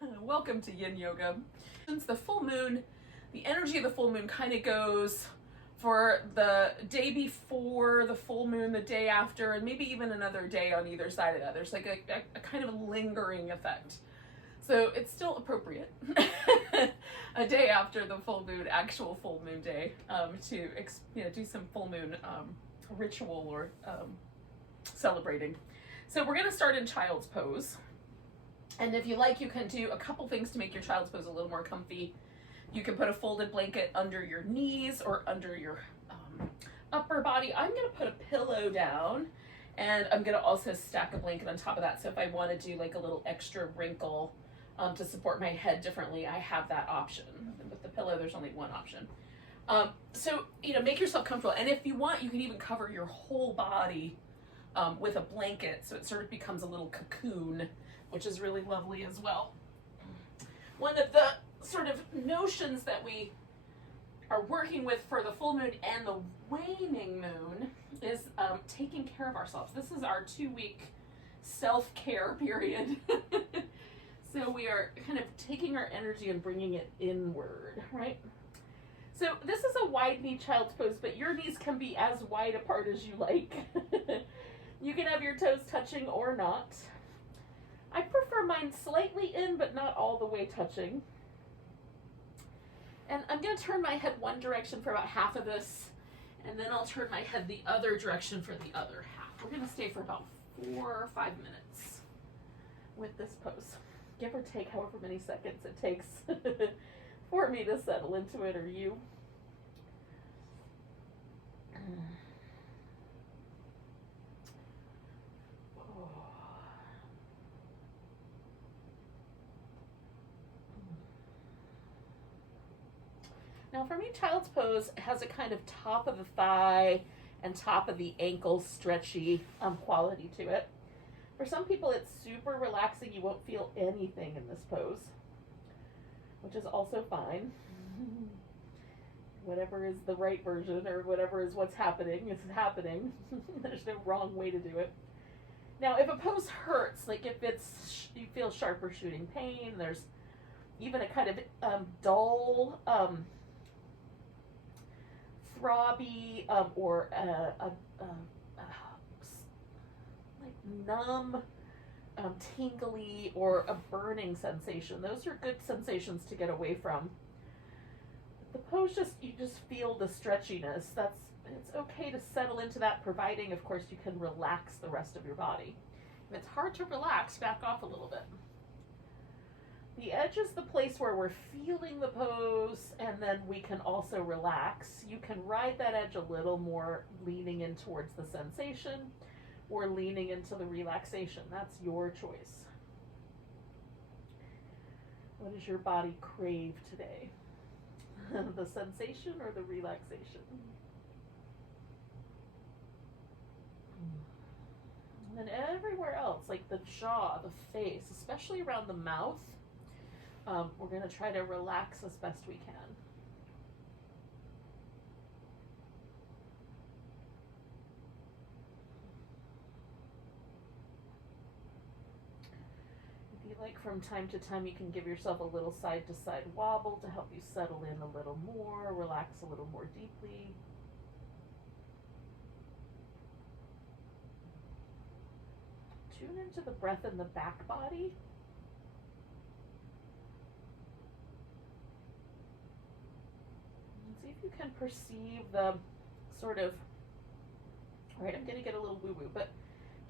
Welcome to Yin Yoga. Since the full moon, the energy of the full moon kind of goes for the day before the full moon, the day after, and maybe even another day on either side of that. There's like a kind of lingering effect. So it's still appropriate a day after the full moon, actual full moon day, to do some full moon ritual or celebrating. So we're going to start in child's pose. And if you like, you can do a couple things to make your child's pose a little more comfy. You can put a folded blanket under your knees or under your upper body. I'm going to put a pillow down, and I'm going to also stack a blanket on top of that. So if I want to do like a little extra wrinkle to support my head differently, I have that option. And with the pillow, there's only one option. So, make yourself comfortable. And if you want, you can even cover your whole body with a blanket, so it sort of becomes a little cocoon, which is really lovely as well. One of the sort of notions that we are working with for the full moon and the waning moon is taking care of ourselves. This is our 2-week self-care period. So we are kind of taking our energy and bringing it inward, right? So this is a wide knee child's pose, but your knees can be as wide apart as you like. You can have your toes touching or not. I prefer mine slightly in, but not all the way touching. And I'm going to turn my head one direction for about half of this, and then I'll turn my head the other direction for the other half. We're going to stay for about 4 or 5 minutes with this pose. Give or take however many seconds it takes for me to settle into it, or you. Now for me, child's pose has a kind of top of the thigh and top of the ankle stretchy quality to it. For some people, it's super relaxing. You won't feel anything in this pose, which is also fine. Whatever is the right version, or whatever is what's happening is happening. There's no wrong way to do it. Now, if a pose hurts, like if you feel sharp or shooting pain, there's even a kind of dull, throbby, or like numb, tingly, or a burning sensation. Those are good sensations to get away from. The pose, you just feel the stretchiness. It's okay to settle into that, providing, of course, you can relax the rest of your body. If it's hard to relax, back off a little bit. The edge is the place where we're feeling the pose, and then we can also relax. You can ride that edge a little more, leaning in towards the sensation or leaning into the relaxation. That's your choice. What does your body crave today? The sensation or the relaxation? And then everywhere else, like the jaw, the face, especially around the mouth, we're going to try to relax as best we can. If you like, from time to time, you can give yourself a little side-to-side wobble to help you settle in a little more, relax a little more deeply. Tune into the breath in the back body. See if you can perceive the sort of, all right, I'm going to get a little woo-woo, but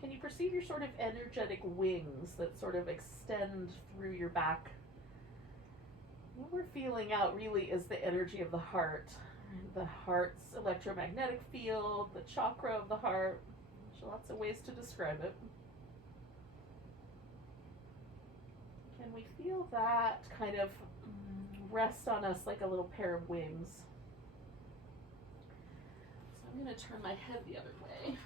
can you perceive your sort of energetic wings that sort of extend through your back? What we're feeling out really is the energy of the heart heart's electromagnetic field, the chakra of the heart. There's lots of ways to describe it. Can we feel that kind of rest on us like a little pair of wings? So I'm going to turn my head the other way.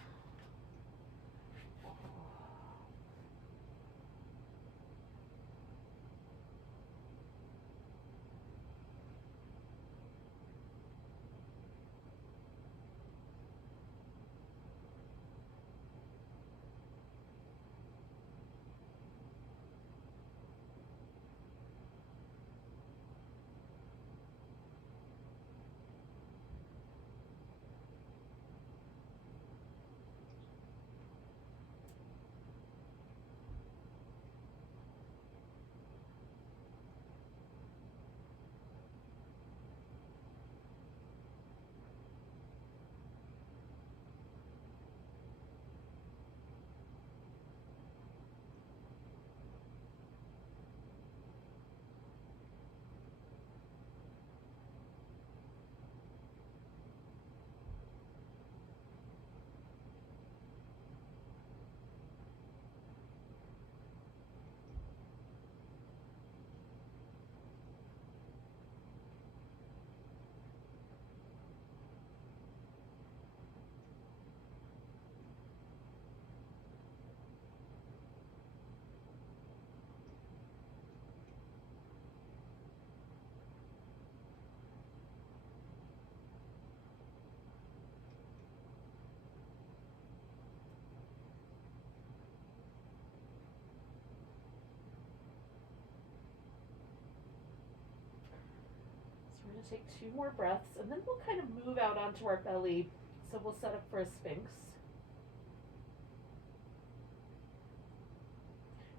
going to take 2 more breaths, and then we'll kind of move out onto our belly. So we'll set up for a Sphinx.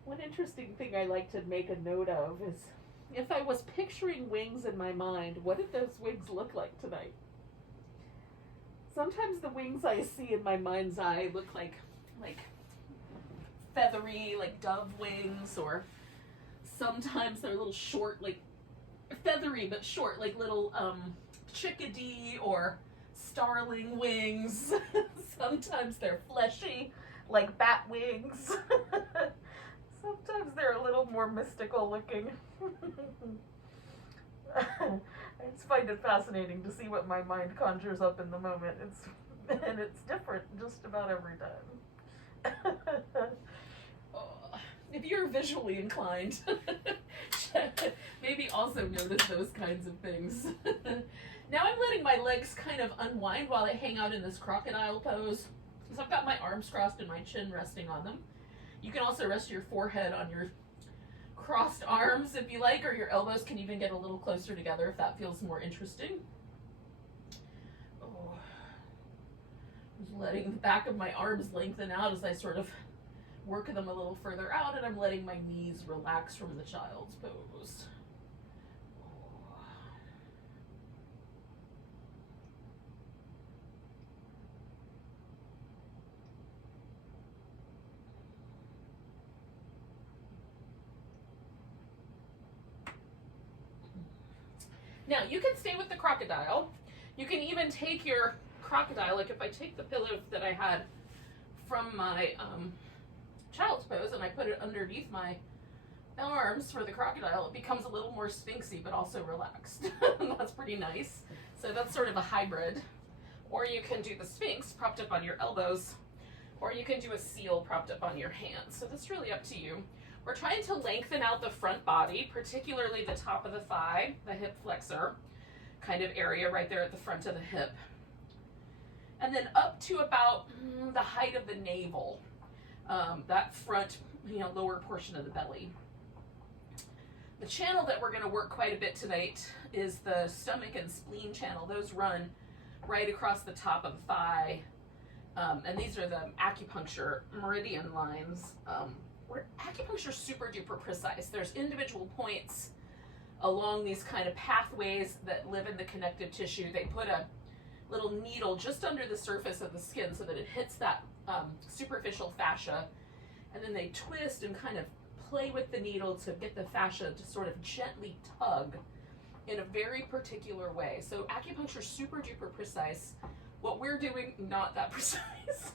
One interesting thing I like to make a note of is, if I was picturing wings in my mind, what did those wings look like tonight? Sometimes the wings I see in my mind's eye look like feathery, like dove wings, or sometimes they're a little short, like feathery but short, like little chickadee or starling wings. Sometimes they're fleshy, like bat wings. Sometimes they're a little more mystical looking. I just find it fascinating to see what my mind conjures up in the moment. It's different just about every time. If you're visually inclined, maybe also notice those kinds of things. Now I'm letting my legs kind of unwind while I hang out in this crocodile pose. So I've got my arms crossed and my chin resting on them. You can also rest your forehead on your crossed arms if you like, or your elbows can even get a little closer together if that feels more interesting. Oh. Just letting the back of my arms lengthen out as I sort of work them a little further out, and I'm letting my knees relax from the child's pose. Now, you can stay with the crocodile. You can even take your crocodile, like if I take the pillow that I had from my child's pose and I put it underneath my arms for the crocodile, it becomes a little more sphinxy but also relaxed. That's pretty nice. So that's sort of a hybrid. Or you can do the sphinx propped up on your elbows, or you can do a seal propped up on your hands. So that's really up to you. We're trying to lengthen out the front body, particularly the top of the thigh, the hip flexor kind of area right there at the front of the hip. And then up to about the height of the navel, that front, lower portion of the belly. The channel that we're going to work quite a bit tonight is the stomach and spleen channel. Those run right across the top of the thigh. And these are the acupuncture meridian lines. Where acupuncture is super duper precise. There's individual points along these kind of pathways that live in the connective tissue. They put a little needle just under the surface of the skin so that it hits that superficial fascia, and then they twist and kind of play with the needle to get the fascia to sort of gently tug in a very particular way. So acupuncture is super duper precise. What we're doing, not that precise.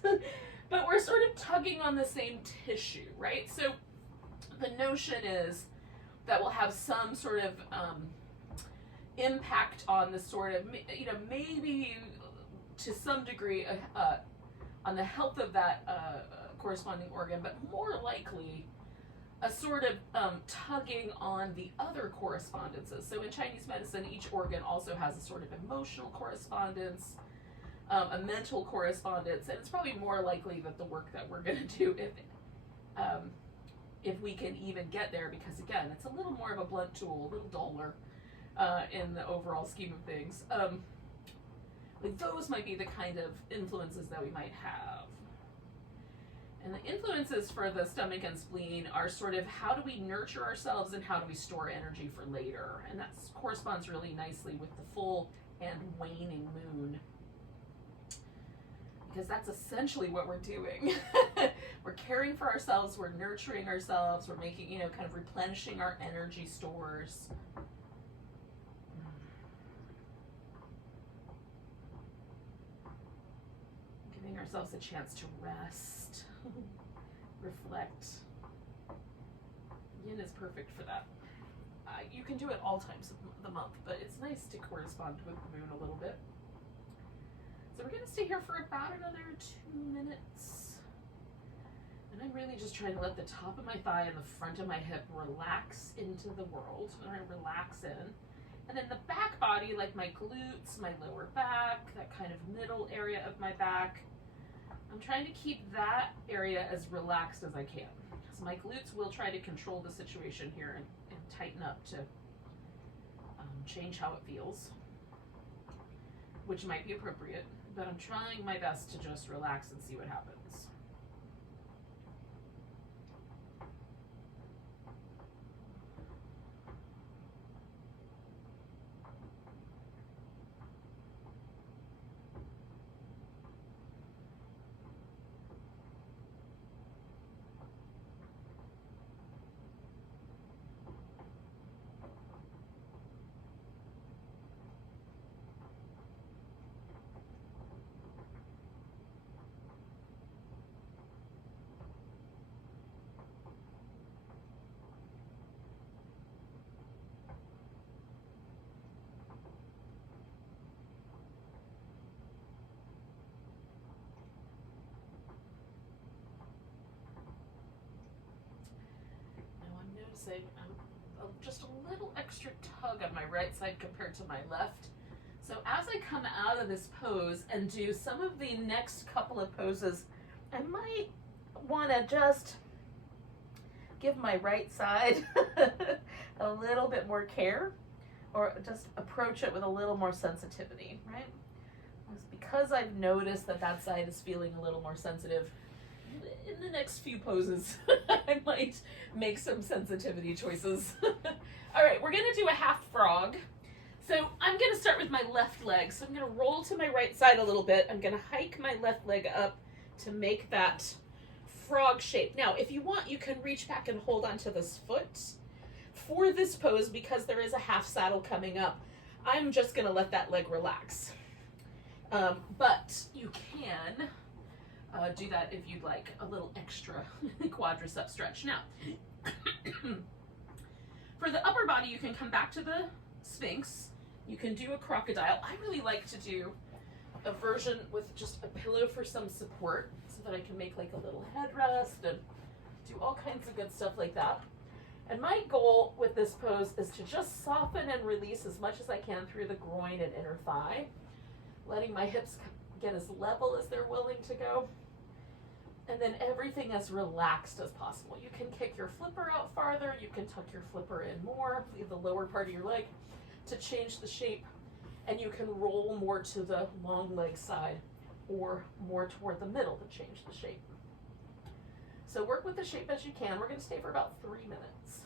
But we're sort of tugging on the same tissue, right? So the notion is that we'll have some sort of impact on the sort of, maybe to some degree on the health of that corresponding organ, but more likely a sort of tugging on the other correspondences. So in Chinese medicine, each organ also has a sort of emotional correspondence, a mental correspondence, and it's probably more likely that the work that we're going to do, if we can even get there, because again, it's a little more of a blunt tool, a little duller in the overall scheme of things. Like those might be the kind of influences that we might have. And the influences for the stomach and spleen are sort of how do we nurture ourselves and how do we store energy for later. And that corresponds really nicely with the full and waning moon, because that's essentially what we're doing. We're caring for ourselves, we're nurturing ourselves, we're making, kind of replenishing our energy stores. Giving ourselves a chance to rest, reflect. Yin is perfect for that. You can do it all times of the month, but it's nice to correspond with the moon a little bit. So we're going to stay here for about another 2 minutes. And I'm really just trying to let the top of my thigh and the front of my hip relax into the world. And I relax in. And then the back body, like my glutes, my lower back, that kind of middle area of my back, I'm trying to keep that area as relaxed as I can. So my glutes will try to control the situation here and tighten up to change how it feels, which might be appropriate, but I'm trying my best to just relax and see what happens. Noticing just a little extra tug on my right side compared to my left. So as I come out of this pose and do some of the next couple of poses, I might want to just give my right side a little bit more care, or just approach it with a little more sensitivity, right? It's because I've noticed that that side is feeling a little more sensitive. In the next few poses, I might make some sensitivity choices. All right, we're gonna do a half frog. So I'm gonna start with my left leg. So I'm gonna roll to my right side a little bit. I'm gonna hike my left leg up to make that frog shape. Now, if you want, you can reach back and hold onto this foot. For this pose, because there is a half saddle coming up, I'm just gonna let that leg relax. But you can do that if you'd like a little extra quadricep stretch. Now, for the upper body, you can come back to the Sphinx. You can do a crocodile. I really like to do a version with just a pillow for some support so that I can make like a little headrest and do all kinds of good stuff like that. And my goal with this pose is to just soften and release as much as I can through the groin and inner thigh, letting my hips get as level as they're willing to go. And then everything as relaxed as possible. You can kick your flipper out farther, you can tuck your flipper in more, leave the lower part of your leg to change the shape, and you can roll more to the long leg side or more toward the middle to change the shape. So work with the shape as you can. We're going to stay for about 3 minutes.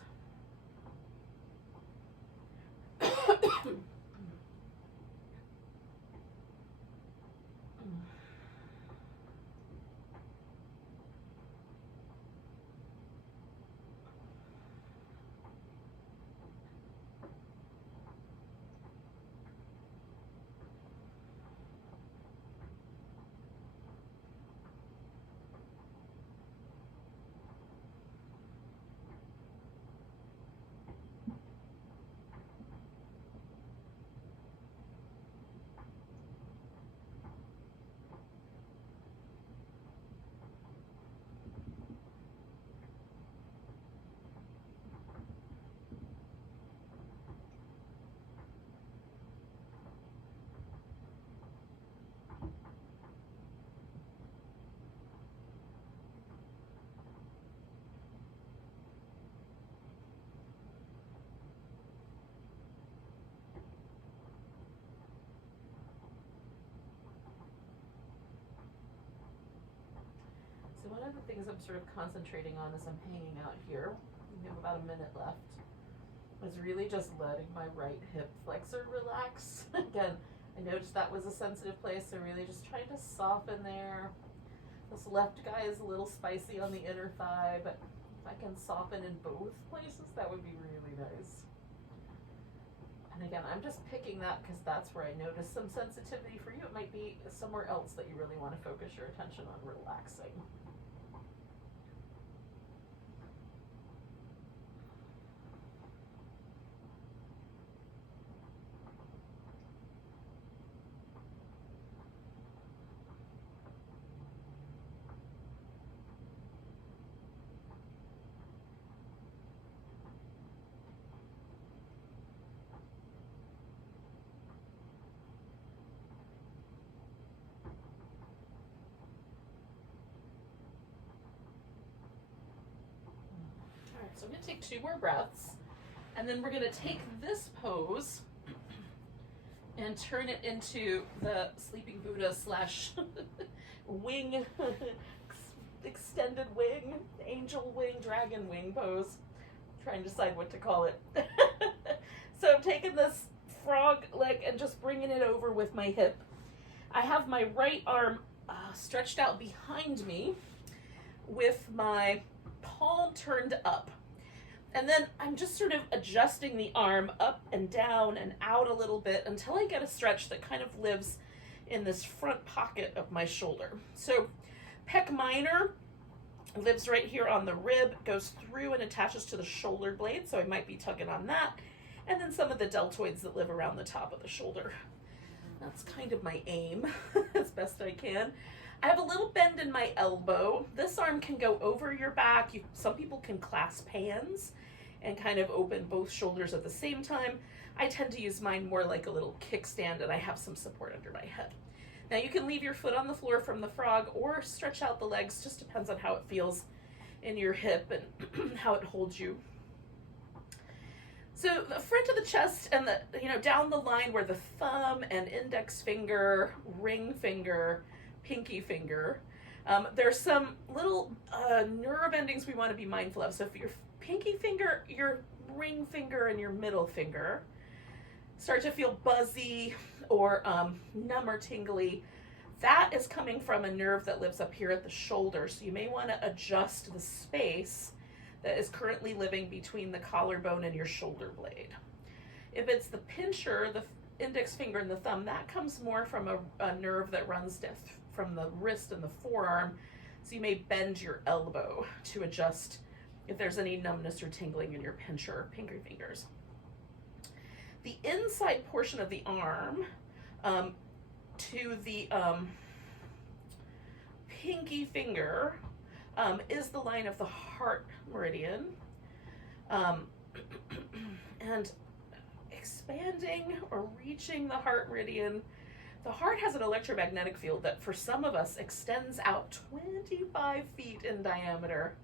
So one of the things I'm sort of concentrating on as I'm hanging out here, we have about a minute left, is really just letting my right hip flexor relax. Again, I noticed that was a sensitive place, so really just trying to soften there. This left guy is a little spicy on the inner thigh, but if I can soften in both places, that would be really nice. And again, I'm just picking that because that's where I notice some sensitivity. For you, it might be somewhere else that you really want to focus your attention on relaxing. So I'm going to take 2 more breaths, and then we're going to take this pose and turn it into the Sleeping Buddha slash wing, extended wing, angel wing, dragon wing pose. I'm trying to decide what to call it. So I'm taking this frog leg and just bringing it over with my hip. I have my right arm stretched out behind me with my palm turned up. And then I'm just sort of adjusting the arm up and down and out a little bit until I get a stretch that kind of lives in this front pocket of my shoulder. So pec minor lives right here on the rib, goes through and attaches to the shoulder blade, so I might be tugging on that. And then some of the deltoids that live around the top of the shoulder. That's kind of my aim as best I can. I have a little bend in my elbow. This arm can go over your back. Some people can clasp hands and kind of open both shoulders at the same time. I tend to use mine more like a little kickstand, and I have some support under my head. Now you can leave your foot on the floor from the frog or stretch out the legs, just depends on how it feels in your hip and how it holds you. So the front of the chest and down the line where the thumb and index finger, ring finger, pinky finger, there's some little nerve endings we want to be mindful of. So if your pinky finger, your ring finger, and your middle finger start to feel buzzy or numb or tingly, that is coming from a nerve that lives up here at the shoulder. So you may want to adjust the space that is currently living between the collarbone and your shoulder blade. If it's the pincher, the index finger and the thumb, that comes more from a nerve that runs from the wrist and the forearm. So you may bend your elbow to adjust if there's any numbness or tingling in your pincher or pinky fingers. The inside portion of the arm to the pinky finger is the line of the heart meridian, and expanding or reaching the heart meridian. The heart has an electromagnetic field that for some of us extends out 25 feet in diameter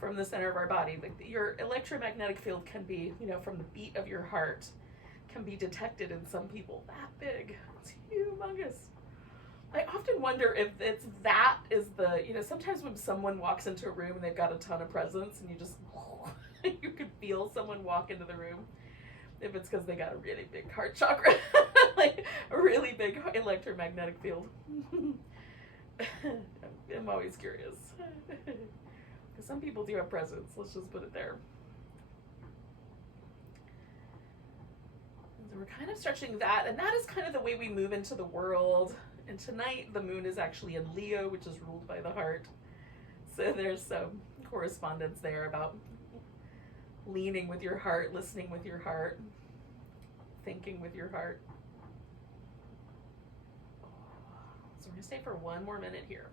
from the center of our body. Your electromagnetic field can be, from the beat of your heart, can be detected in some people that big. It's humongous. I often wonder if sometimes when someone walks into a room and they've got a ton of presence and you could feel someone walk into the room, if it's because they got a really big heart chakra, like a really big electromagnetic field. I'm always curious. Because some people do have presence, let's just put it there. So we're kind of stretching that, and that is kind of the way we move into the world. And tonight the moon is actually in Leo, which is ruled by the heart. So there's some correspondence there about leaning with your heart, listening with your heart, thinking with your heart. So we're going to stay for one more minute here.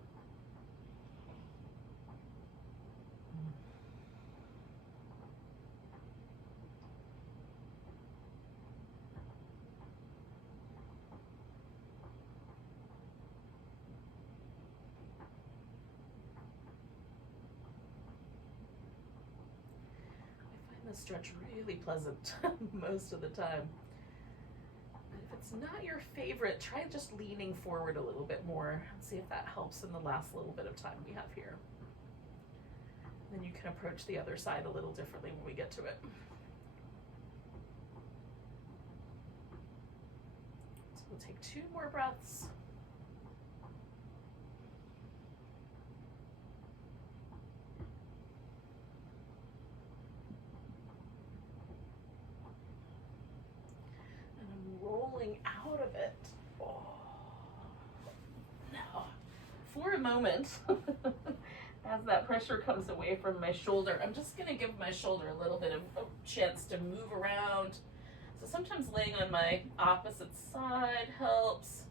The stretch really pleasant most of the time. But if it's not your favorite, try just leaning forward a little bit more and see if that helps in the last little bit of time we have here. Then you can approach the other side a little differently when we get to it. So we'll take 2 more breaths. Rolling out of it. Oh. Now, for a moment, as that pressure comes away from my shoulder, I'm just going to give my shoulder a little bit of a chance to move around. So sometimes laying on my opposite side helps.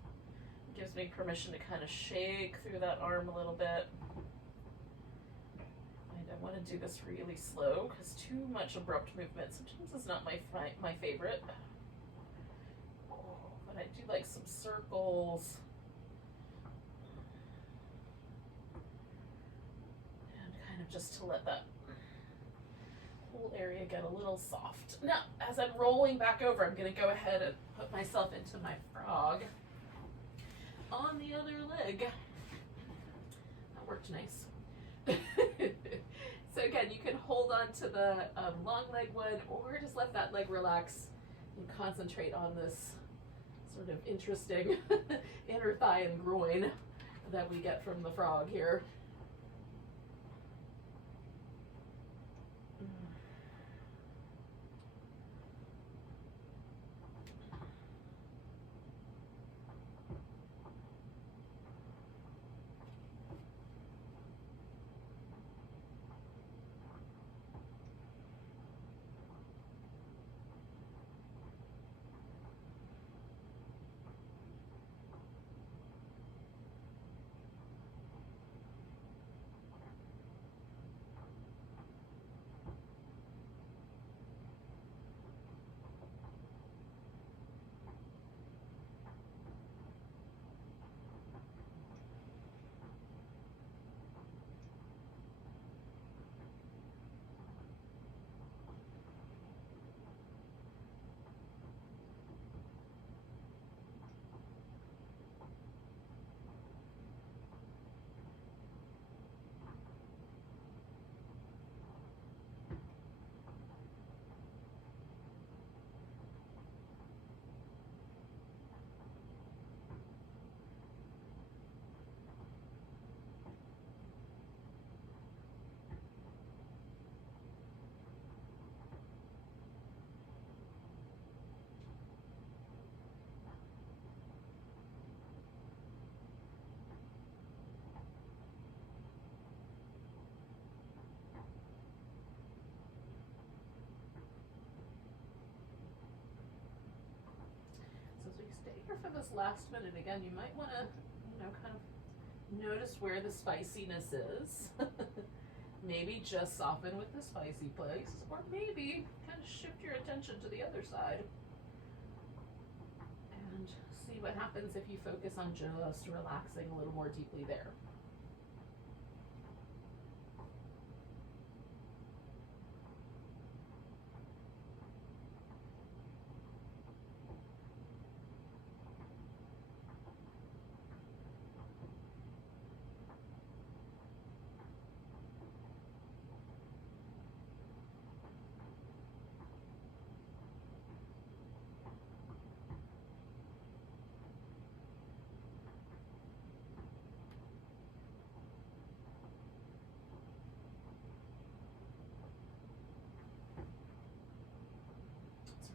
It gives me permission to kind of shake through that arm a little bit. I want to do this really slow because too much abrupt movement sometimes is not my favorite. But I do like some circles. And kind of just to let that whole area get a little soft. Now, as I'm rolling back over, I'm going to go ahead and put myself into my frog on the other leg. That worked nice. So again, you can hold on to the long leg one, or just let that leg relax and concentrate on this sort of interesting inner thigh and groin that we get from the frog here. So as we stay here for this last minute, again, you might want to, kind of notice where the spiciness is. Maybe just soften with the spicy place, or maybe kind of shift your attention to the other side and see what happens if you focus on just relaxing a little more deeply there.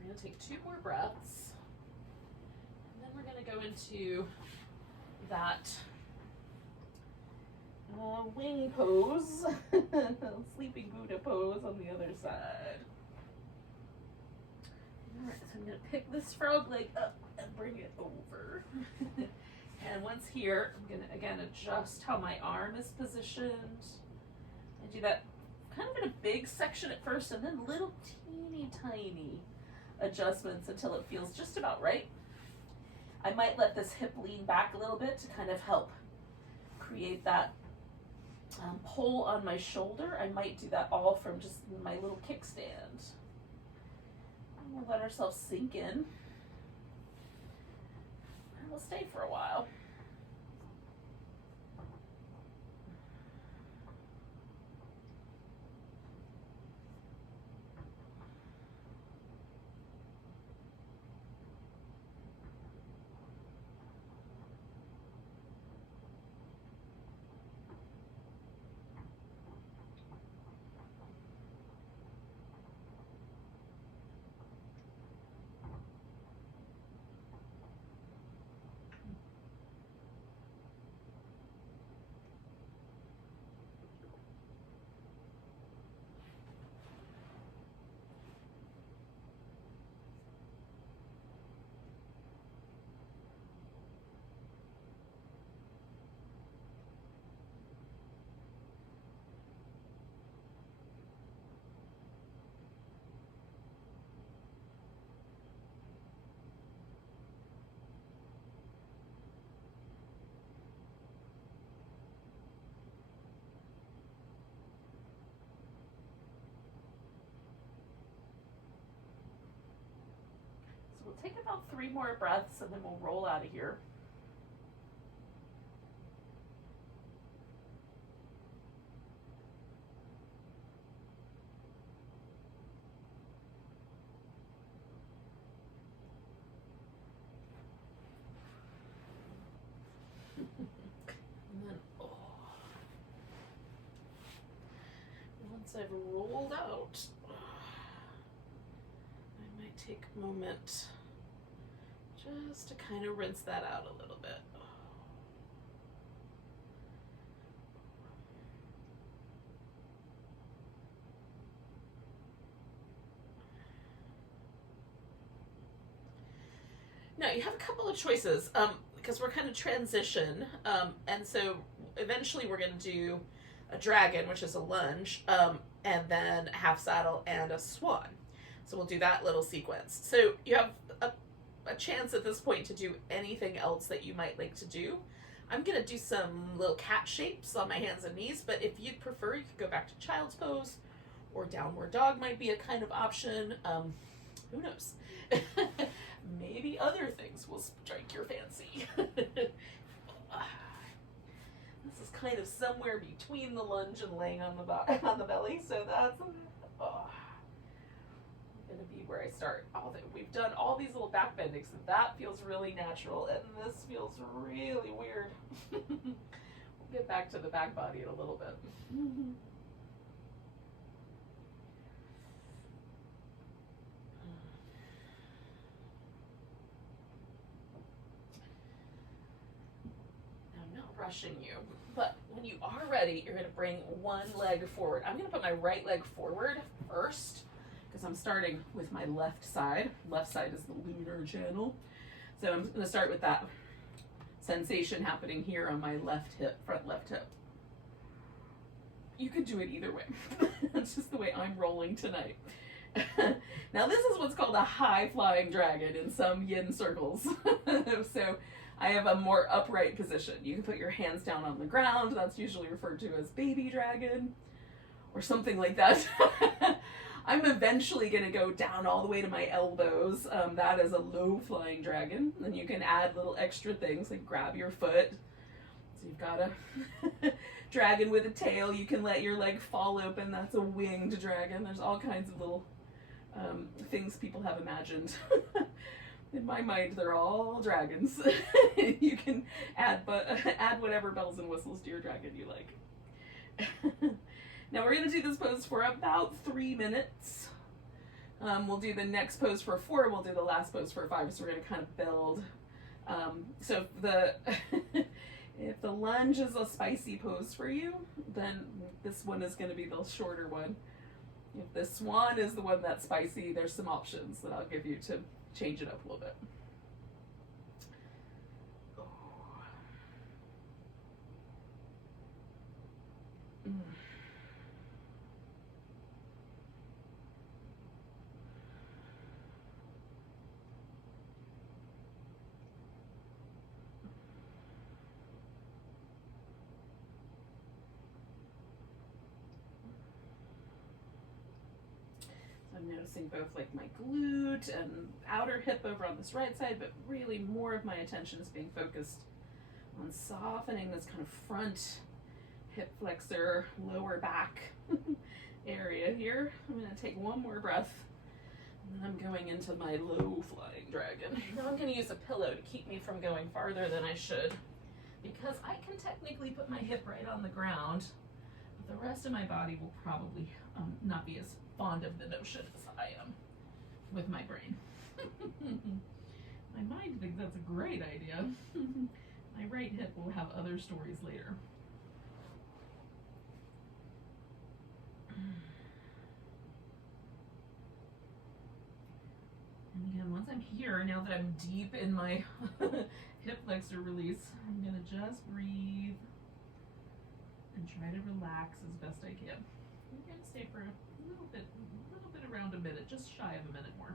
We're going to take 2 more breaths, and then we're going to go into that wing pose, sleeping Buddha pose on the other side. All right, so I'm going to pick this frog leg up and bring it over. And once here, I'm going to again adjust how my arm is positioned. I do that kind of in a big section at first, and then little teeny tiny adjustments until it feels just about right. I might let this hip lean back a little bit to kind of help create that pull on my shoulder. I might do that all from just my little kickstand. We'll let ourselves sink in, and we'll stay for a while. we'll take about 3 more breaths and then we'll roll out of here. And then, once I've rolled out, I might take a moment just to kind of rinse that out a little bit. Now you have a couple of choices because we're kind of transition, and so eventually we're going to do a dragon, which is a lunge, and then a half saddle and a swan. So we'll do that little sequence. So you have a chance at this point to do anything else that you might like to do. I'm going to do some little cat shapes on my hands and knees, but if you'd prefer, you could go back to child's pose, or downward dog might be a kind of option. Who knows? Maybe other things will strike your fancy. This is kind of somewhere between the lunge and laying on the belly, so that's going to be where I start. We've done all these little back bendings, and that feels really natural, and this feels really weird. We'll get back to the back body in a little bit. I'm not rushing you, but when you are ready, you're going to bring one leg forward. I'm going to put my right leg forward first, because I'm starting with my left side. Left side is the lunar channel. So I'm going to start with that sensation happening here on my left hip, front left hip. You could do it either way. That's just the way I'm rolling tonight. Now this is what's called a high flying dragon in some yin circles. So I have a more upright position. You can put your hands down on the ground. That's usually referred to as baby dragon or something like that. I'm eventually going to go down all the way to my elbows. That is a low flying dragon. Then you can add little extra things like grab your foot. So you've got a dragon with a tail. You can let your leg fall open. That's a winged dragon. There's all kinds of little things people have imagined. In my mind, they're all dragons. You can add whatever bells and whistles to your dragon you like. Now we're going to do this pose for about 3 minutes. We'll do the next pose for 4, we'll do the last pose for 5, so we're going to kind of build. So if the lunge is a spicy pose for you, then this one is going to be the shorter one. If the swan is the one that's spicy, there's some options that I'll give you to change it up a little bit. I'm noticing both like my glute and outer hip over on this right side, but really more of my attention is being focused on softening this kind of front hip flexor, lower back area here. I'm going to take one more breath, and then I'm going into my low flying dragon. Now I'm going to use a pillow to keep me from going farther than I should, because I can technically put my hip right on the ground, but the rest of my body will probably not be as fond of the notion as I am with my brain. My mind thinks that's a great idea. My right hip will have other stories later. And again, once I'm here, now that I'm deep in my hip flexor release, I'm going to just breathe and try to relax as best I can. I'm going to stay for a little bit around a minute, just shy of a minute more.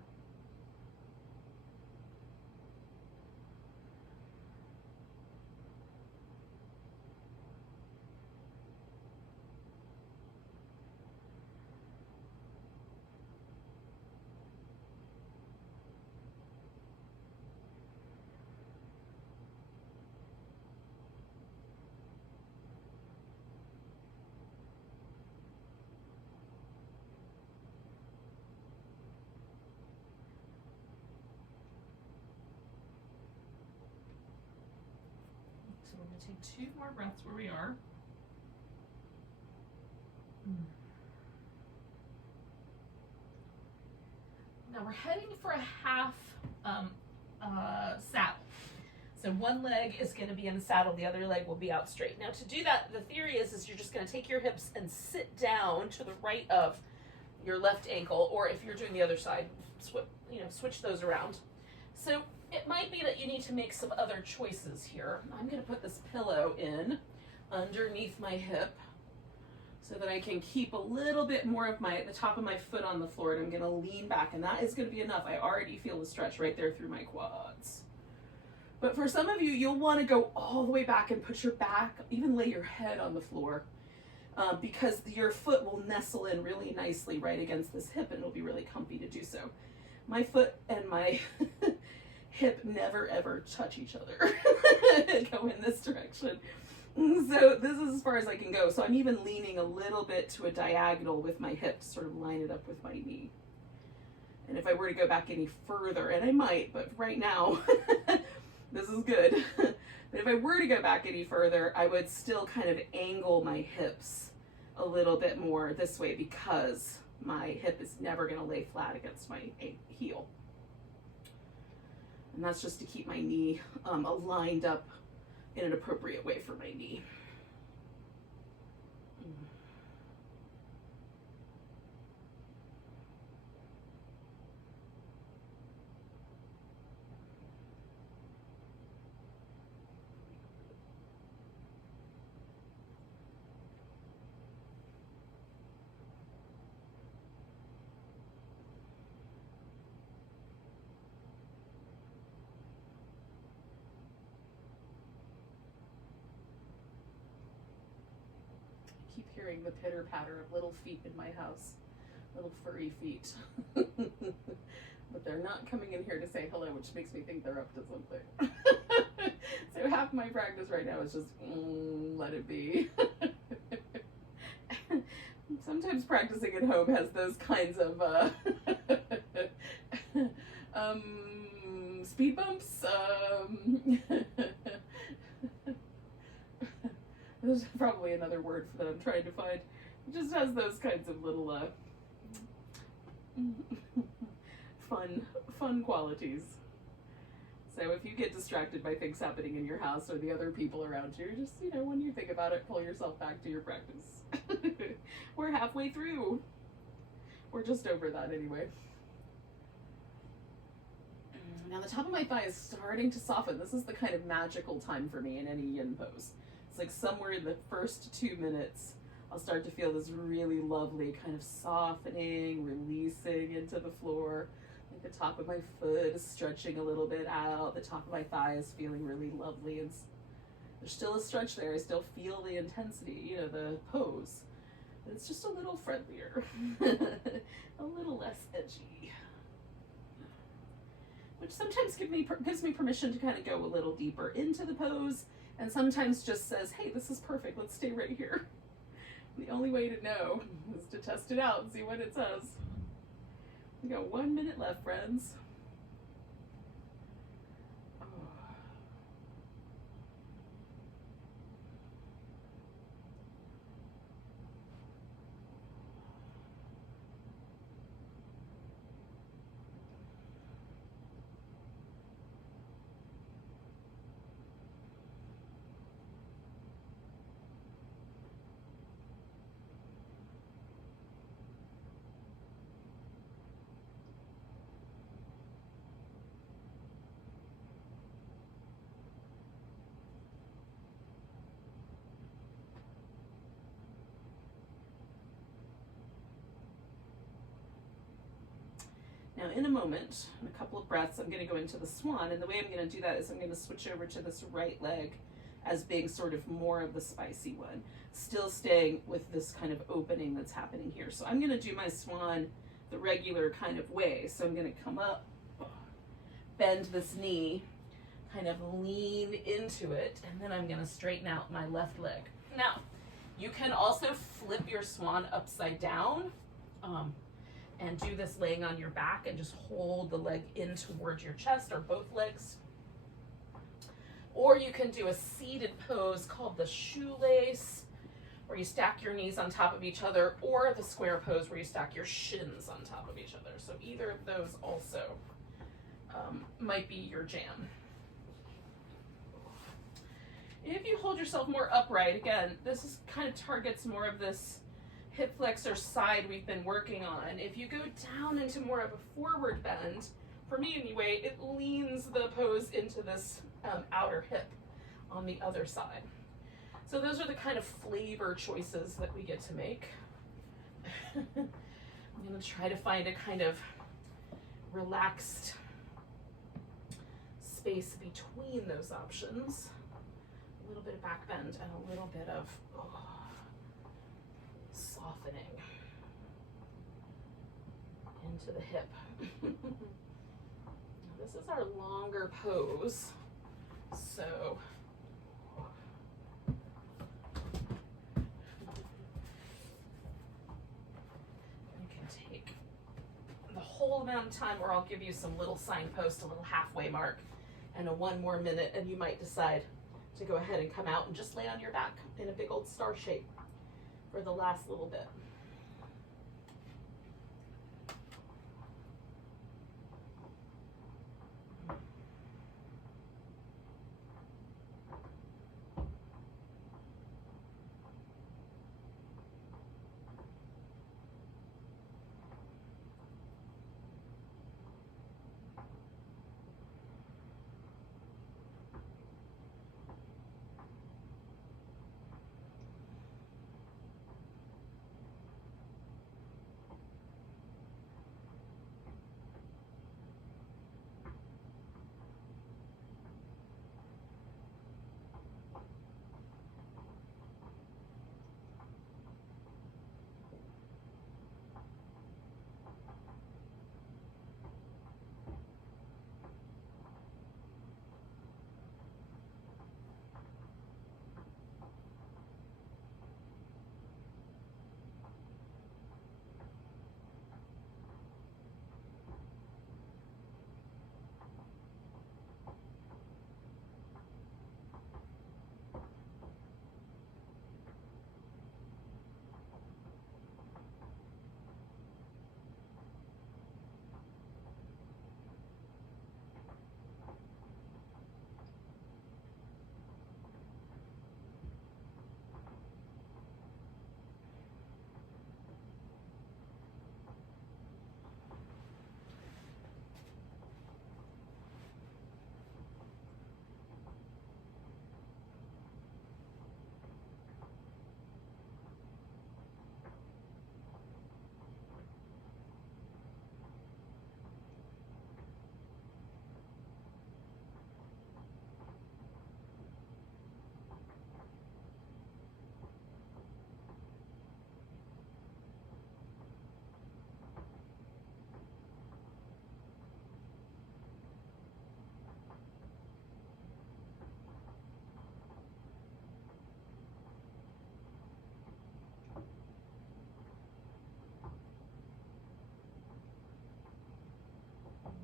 take 2 more breaths where we are. Now we're heading for a half saddle. So one leg is going to be in the saddle, the other leg will be out straight. Now to do that, the theory is you're just going to take your hips and sit down to the right of your left ankle, or if you're doing the other side, switch those around. So it might be that you need to make some other choices here. I'm going to put this pillow in underneath my hip so that I can keep a little bit more of the top of my foot on the floor, and I'm going to lean back, and that is going to be enough. I already feel the stretch right there through my quads. But for some of you, you'll want to go all the way back and put your back, even lay your head on the floor, because your foot will nestle in really nicely right against this hip, and it'll be really comfy to do so. My foot and my hip never ever touch each other. Go in this direction. So this is as far as I can go. So I'm even leaning a little bit to a diagonal with my hip to sort of line it up with my knee. And if I were to go back any further, and I might, but right now, this is good. But if I were to go back any further, I would still kind of angle my hips a little bit more this way, because my hip is never going to lay flat against my heel. And that's just to keep my knee aligned up in an appropriate way for my knee. Keep hearing the pitter patter of little feet in my house, little furry feet. But they're not coming in here to say hello, which makes me think they're up to something. So half my practice right now is just let it be. Sometimes practicing at home has those kinds of speed bumps. There's probably another word that I'm trying to find. It just has those kinds of little fun qualities. So if you get distracted by things happening in your house or the other people around you, just, when you think about it, pull yourself back to your practice. We're halfway through. We're just over that anyway. Now the top of my thigh is starting to soften. This is the kind of magical time for me in any yin pose. It's like somewhere in the first 2 minutes, I'll start to feel this really lovely kind of softening, releasing into the floor. Like the top of my foot is stretching a little bit out. The top of my thigh is feeling really lovely. And there's still a stretch there. I still feel the intensity, the pose. But it's just a little friendlier, a little less edgy. Which sometimes gives me permission to kind of go a little deeper into the pose, and sometimes just says, hey, this is perfect, let's stay right here. The only way to know is to test it out and see what it says. We got 1 minute left, friends. Now in a moment, in a couple of breaths, I'm going to go into the swan, and the way I'm going to do that is I'm going to switch over to this right leg as being sort of more of the spicy one, still staying with this kind of opening that's happening here. So I'm going to do my swan the regular kind of way. So I'm going to come up, bend this knee, kind of lean into it, and then I'm going to straighten out my left leg. Now, you can also flip your swan upside down, and do this laying on your back and just hold the leg in towards your chest, or both legs. Or you can do a seated pose called the shoelace, where you stack your knees on top of each other, or the square pose where you stack your shins on top of each other. So either of those also might be your jam. If you hold yourself more upright, again, this is kind of targets more of this hip flexor side we've been working on. If you go down into more of a forward bend, for me anyway, it leans the pose into this outer hip on the other side. So those are the kind of flavor choices that we get to make. I'm going to try to find a kind of relaxed space between those options. A little bit of back bend and a little bit of softening into the hip. Now this is our longer pose, so you can take the whole amount of time, or I'll give you some little signpost, a little halfway mark, and a 1 more minute, and you might decide to go ahead and come out and just lay on your back in a big old star shape for the last little bit.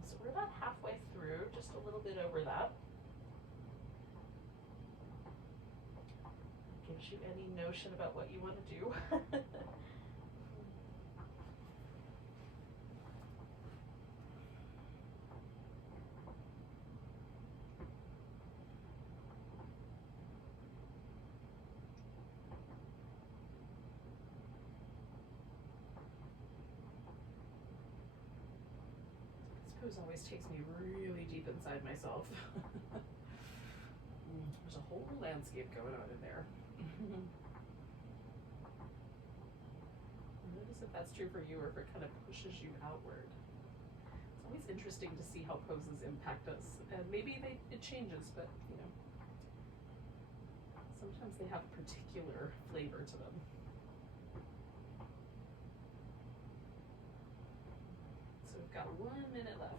So we're about halfway through, just a little bit over that. Gives you any notion about what you want to do. Pose always takes me really deep inside myself. There's a whole landscape going on in there. Notice if that's true for you or if it kind of pushes you outward. It's always interesting to see how poses impact us, and maybe it changes, but you know, sometimes they have a particular flavor to them. So we've got 1 minute left.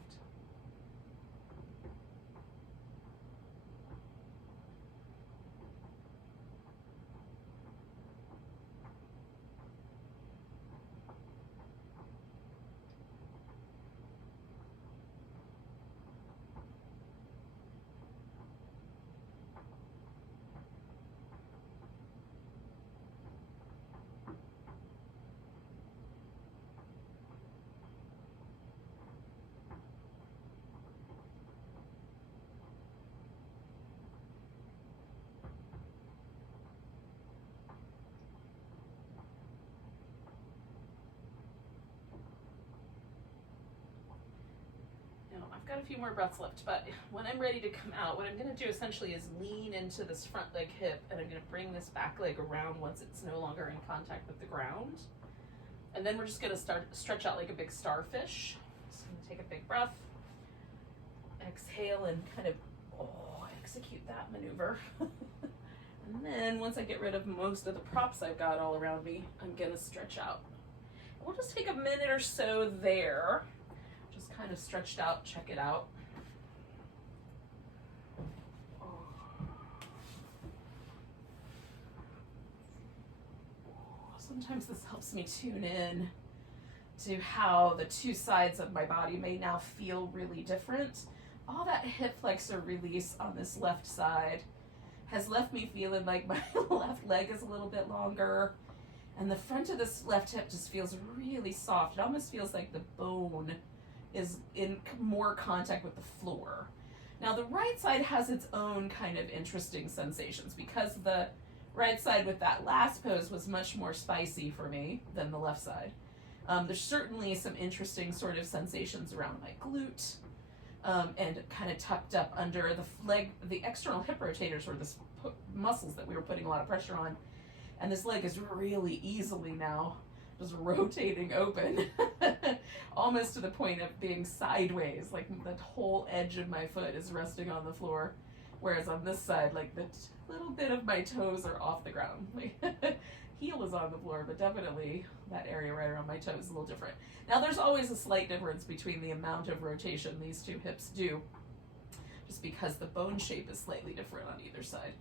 I've got a few more breaths left, but when I'm ready to come out, what I'm going to do essentially is lean into this front leg hip, and I'm going to bring this back leg around once it's no longer in contact with the ground. And then we're just going to start stretch out like a big starfish. So I'm going to take a big breath, exhale, and kind of execute that maneuver. And then once I get rid of most of the props I've got all around me, I'm going to stretch out. We'll just take a minute or so there. Just kind of stretched out, check it out. Sometimes this helps me tune in to how the two sides of my body may now feel really different. All that hip flexor release on this left side has left me feeling like my left leg is a little bit longer, and the front of this left hip just feels really soft. It almost feels like the bone is in more contact with the floor. Now the right side has its own kind of interesting sensations, because the right side with that last pose was much more spicy for me than the left side. There's certainly some interesting sort of sensations around my glute, and kind of tucked up under the leg. The external hip rotators were the muscles that we were putting a lot of pressure on, and this leg is really easily now just rotating open, almost to the point of being sideways, like the whole edge of my foot is resting on the floor, whereas on this side, like the little bit of my toes are off the ground. Heel is on the floor, but definitely that area right around my toes is a little different. Now there's always a slight difference between the amount of rotation these two hips do, just because the bone shape is slightly different on either side.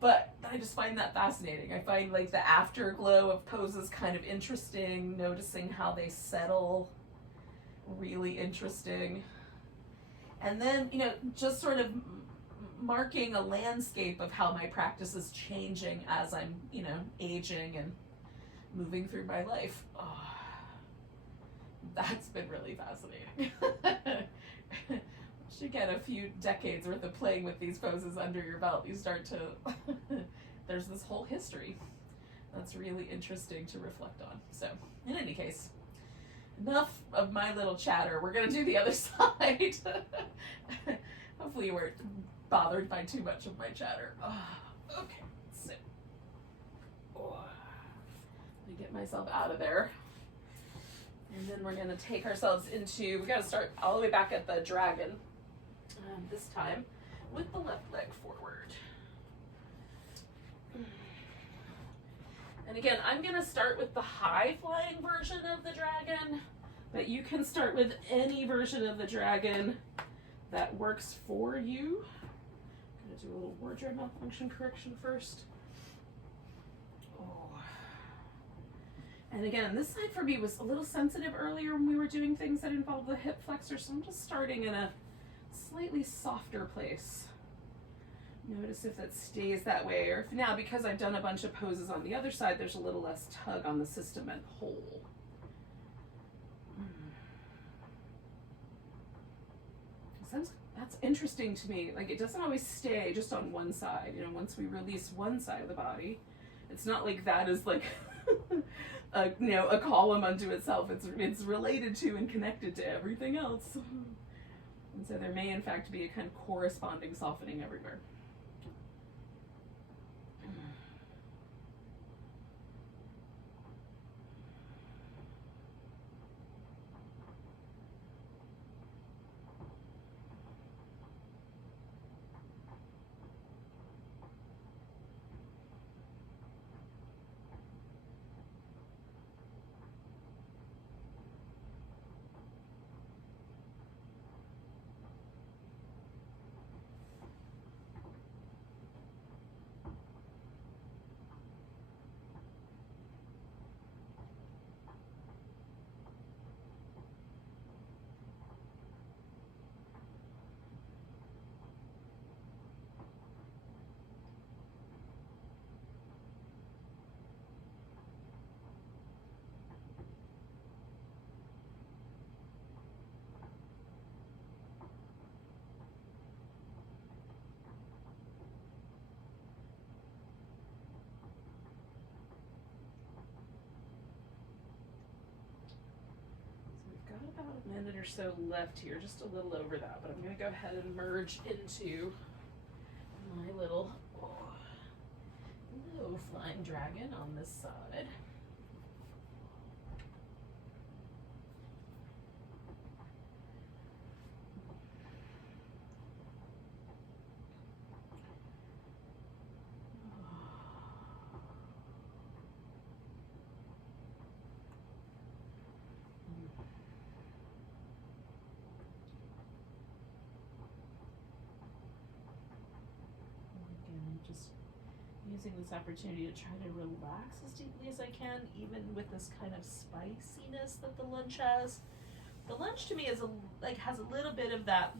But I just find that fascinating. I find like the afterglow of poses kind of interesting, noticing how they settle, really interesting. And then, you know, just sort of marking a landscape of how my practice is changing as I'm, you know, aging and moving through my life. Oh, that's been really fascinating. Once you get a few decades worth of playing with these poses under your belt, you start to, there's this whole history that's really interesting to reflect on. So, in any case, enough of my little chatter. We're going to do the other side. Hopefully you weren't bothered by too much of my chatter. Oh, okay, so let me get myself out of there. And then we're going to take ourselves into, we got to start all the way back at the dragon, this time with the left leg forward. And again, I'm going to start with the high flying version of the dragon, but you can start with any version of the dragon that works for you. I'm going to do a little wardrobe malfunction correction first. And again, this side for me was a little sensitive earlier when we were doing things that involved the hip flexor, so I'm just starting in a slightly softer place. Notice if it stays that way, or if now, because I've done a bunch of poses on the other side, there's a little less tug on the system as a whole. That's interesting to me. Like, it doesn't always stay just on one side. You know, once we release one side of the body, it's not like that is like a, you know, a column unto itself. It's related to and connected to everything else. And so there may in fact be a kind of corresponding softening everywhere. minute or so left here, just a little over that, but I'm going to go ahead and merge into my little low flying dragon on this side. Just using this opportunity to try to relax as deeply as I can, even with this kind of spiciness that the lunch has. The lunch to me is has a little bit of that,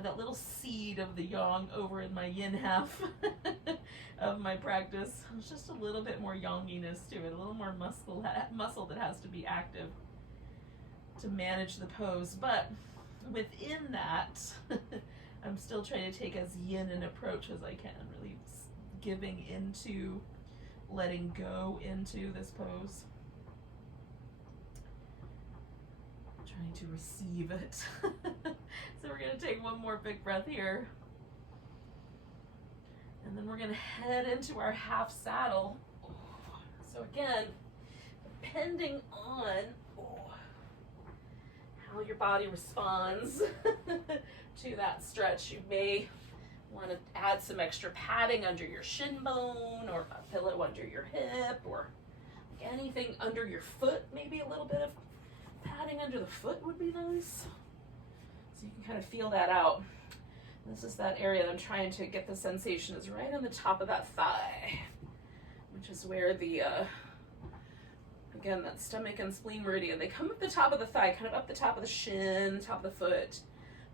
that little seed of the yang over in my yin half of my practice. It's just a little bit more yanginess to it, a little more muscle that has to be active to manage the pose. But within that, I'm still trying to take as yin an approach as I can, really giving into, letting go into this pose. Trying to receive it. So we're going to take one more big breath here. And then we're going to head into our half saddle. So again, depending on how your body responds to that stretch, you may want to add some extra padding under your shin bone, or a pillow under your hip, or anything under your foot. Maybe a little bit of padding under the foot would be nice, so you can kind of feel that out. This is that area that I'm trying to get the sensation is right on the top of that thigh, which is where the again, that stomach and spleen meridian, they come up the top of the thigh, kind of up the top of the shin, top of the foot,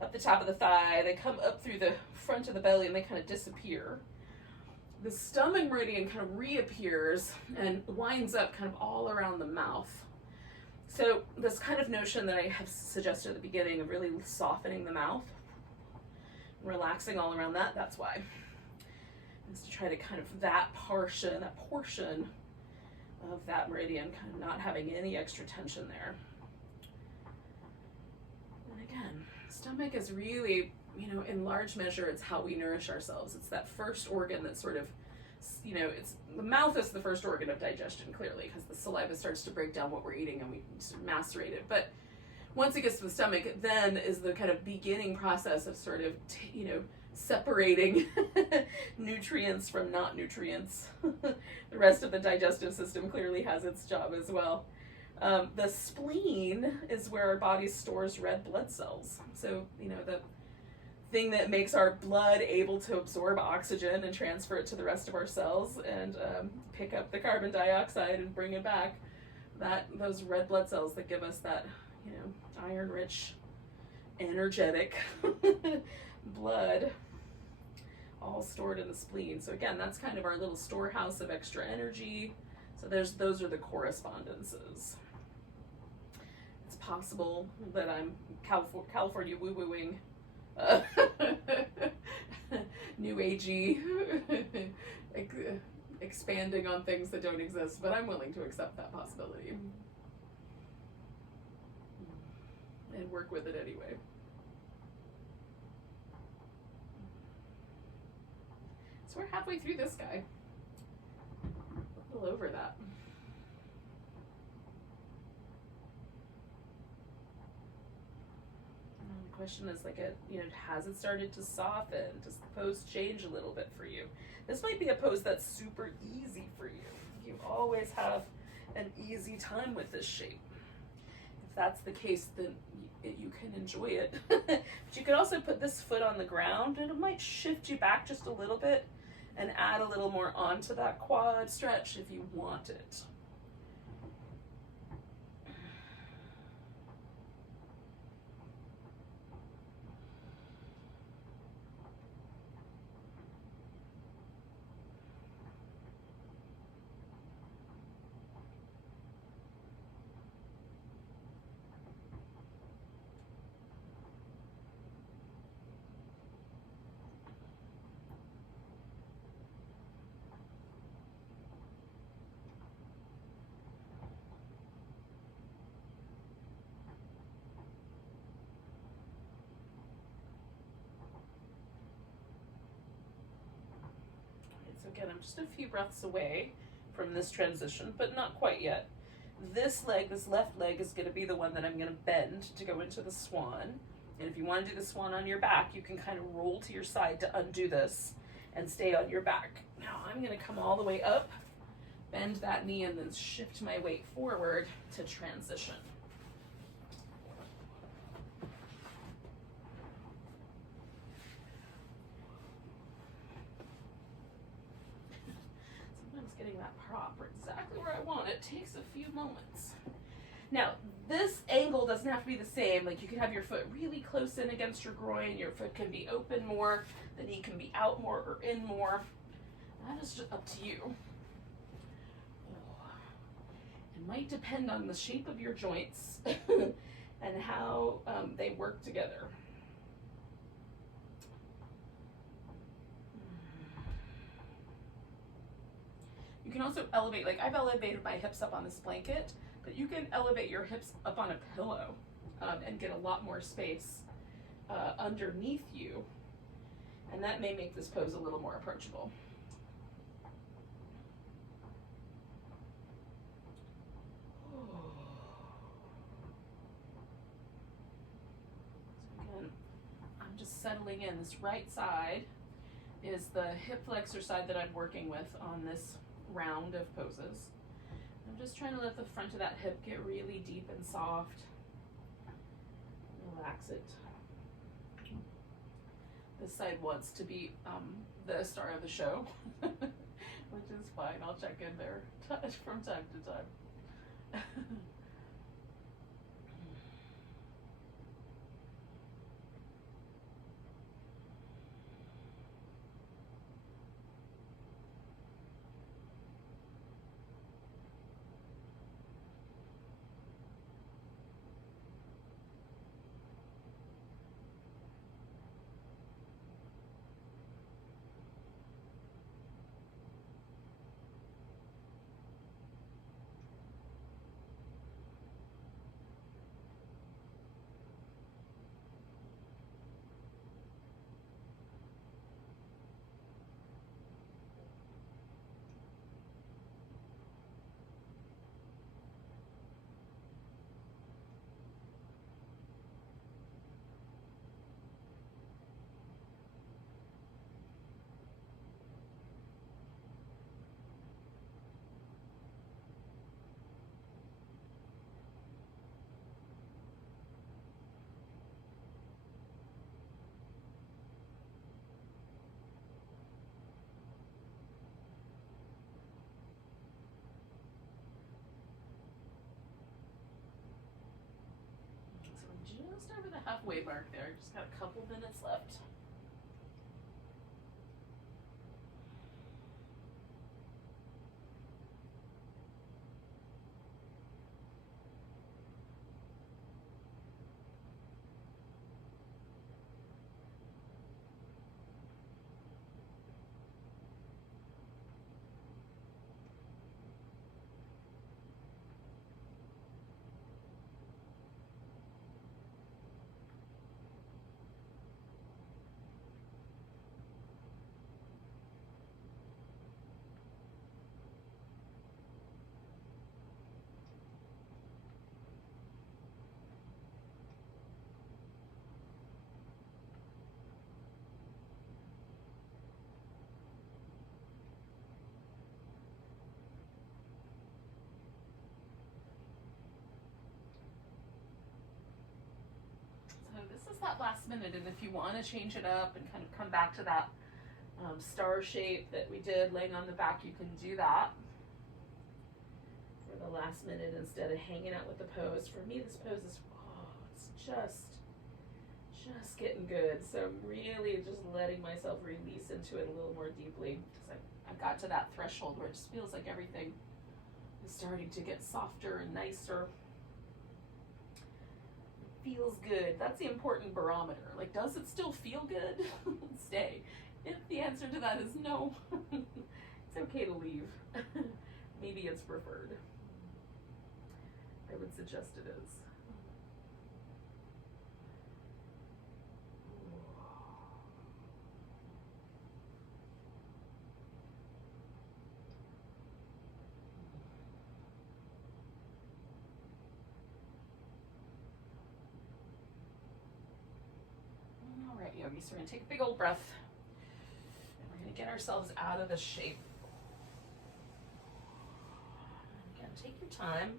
up the top of the thigh. They come up through the front of the belly and they kind of disappear. The stomach meridian kind of reappears and winds up kind of all around the mouth. So this kind of notion that I have suggested at the beginning of really softening the mouth, relaxing all around that, that's why. Is to try to kind of that portion of that meridian, kind of not having any extra tension there. And again, stomach is really, in large measure, it's how we nourish ourselves. It's that first organ that sort of, it's the mouth is the first organ of digestion, clearly, because the saliva starts to break down what we're eating and we sort of macerate it. But once it gets to the stomach, then is the kind of beginning process of sort of, separating nutrients from not nutrients. The rest of the digestive system clearly has its job as well. The spleen is where our body stores red blood cells. So, the thing that makes our blood able to absorb oxygen and transfer it to the rest of our cells and pick up the carbon dioxide and bring it back. Those red blood cells that give us that, iron-rich, energetic blood, all stored in the spleen. So again, that's kind of our little storehouse of extra energy. So those are the correspondences. It's possible that I'm California woo-wooing new agey, expanding on things that don't exist, but I'm willing to accept that possibility and work with it anyway. So we're halfway through this guy. A little over that. And the question is has it started to soften? Does the pose change a little bit for you? This might be a pose that's super easy for you. You always have an easy time with this shape. If that's the case, then you can enjoy it. But you could also put this foot on the ground and it might shift you back just a little bit and add a little more onto that quad stretch if you want it. So again, I'm just a few breaths away from this transition, but not quite yet. This leg, this left leg, is going to be the one that I'm going to bend to go into the swan. And if you want to do the swan on your back, you can kind of roll to your side to undo this and stay on your back. Now I'm going to come all the way up, bend that knee, and then shift my weight forward to transition. Sometimes getting that proper exactly where I want it takes a few moments. Now, this angle doesn't have to be the same. Like, you can have your foot really close in against your groin, your foot can be open more, the knee can be out more or in more. That is just up to you. It might depend on the shape of your joints and how they work together. You can also elevate, like I've elevated my hips up on this blanket, but you can elevate your hips up on a pillow and get a lot more space underneath you. And that may make this pose a little more approachable. So again, I'm just settling in. This right side is the hip flexor side that I'm working with on this round of poses. I'm just trying to let the front of that hip get really deep and soft. Relax it. This side wants to be the star of the show, which is fine. I'll check in there from time to time. Just over the halfway mark there. Just got a couple minutes left. This is that last minute, and if you want to change it up and kind of come back to that star shape that we did laying on the back, you can do that for the last minute instead of hanging out with the pose. For me, this pose is, it's just getting good. So I'm really just letting myself release into it a little more deeply, because I got to that threshold where it just feels like everything is starting to get softer and nicer. Feels good. That's the important barometer. Like, does it still feel good? Stay. If the answer to that is no, it's okay to leave. Maybe it's preferred. I would suggest it is. mummies. We're gonna take a big old breath and we're gonna get ourselves out of this shape. Again, take your time.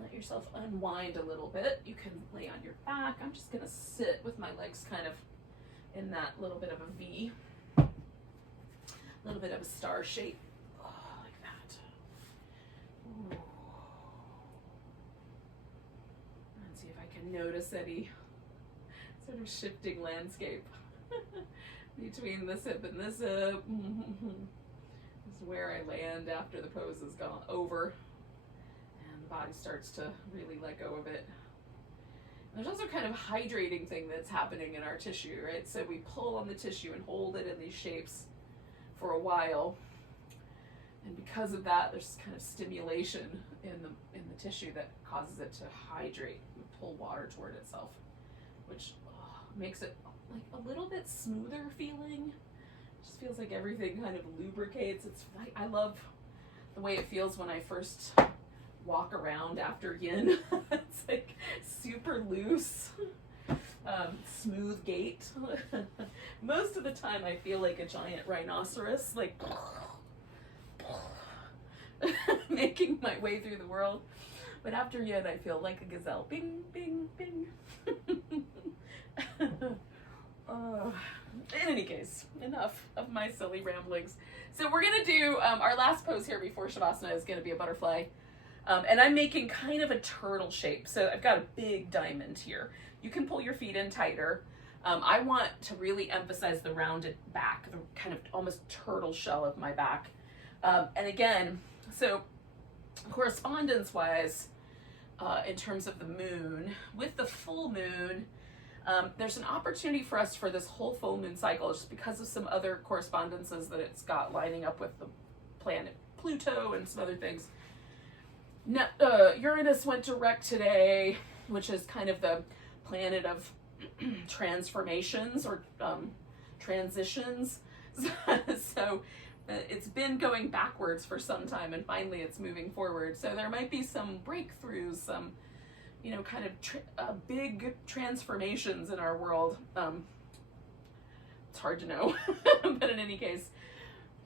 Let yourself unwind a little bit. You can lay on your back. I'm just gonna sit with my legs kind of in that little bit of a V, a little bit of a star shape, like that. Ooh. Let's see if I can notice any sort of shifting landscape between this hip and this hip. This is where I land after the pose has gone over. Body starts to really let go of it. There's also kind of hydrating thing that's happening in our tissue, right? So we pull on the tissue and hold it in these shapes for a while, and because of that, there's kind of stimulation in the tissue that causes it to hydrate and pull water toward itself, which makes it like a little bit smoother feeling. It just feels like everything kind of lubricates. It's like, I love the way it feels when I first walk around after yin. It's like super loose, smooth gait. Most of the time I feel like a giant rhinoceros, like making my way through the world. But after yin I feel like a gazelle. Bing, bing, bing. In any case, enough of my silly ramblings. So we're gonna do our last pose here before Shavasana is gonna be a butterfly. And I'm making kind of a turtle shape. So I've got a big diamond here. You can pull your feet in tighter. I want to really emphasize the rounded back, the kind of almost turtle shell of my back. And again, so correspondence-wise, in terms of the moon, with the full moon, there's an opportunity for us for this whole full moon cycle, just because of some other correspondences that it's got lining up with the planet Pluto and some other things. Uranus went direct today, which is kind of the planet of transformations or transitions. So it's been going backwards for some time, and finally it's moving forward. So there might be some breakthroughs, some, you know, kind of big transformations in our world. It's hard to know, but in any case.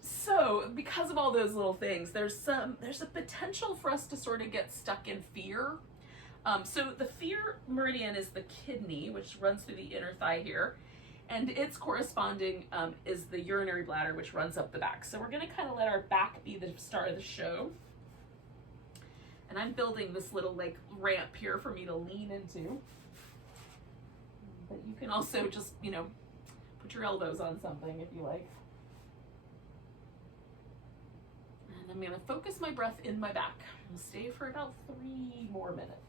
So because of all those little things, there's a potential for us to sort of get stuck in fear. So the Fear Meridian is the kidney, which runs through the inner thigh here, and its corresponding is the urinary bladder, which runs up the back. So we're gonna kind of let our back be the star of the show. And I'm building this little like ramp here for me to lean into. But you can also just, you know, put your elbows on something if you like. And I'm gonna focus my breath in my back. I'll stay for about 3 more minutes.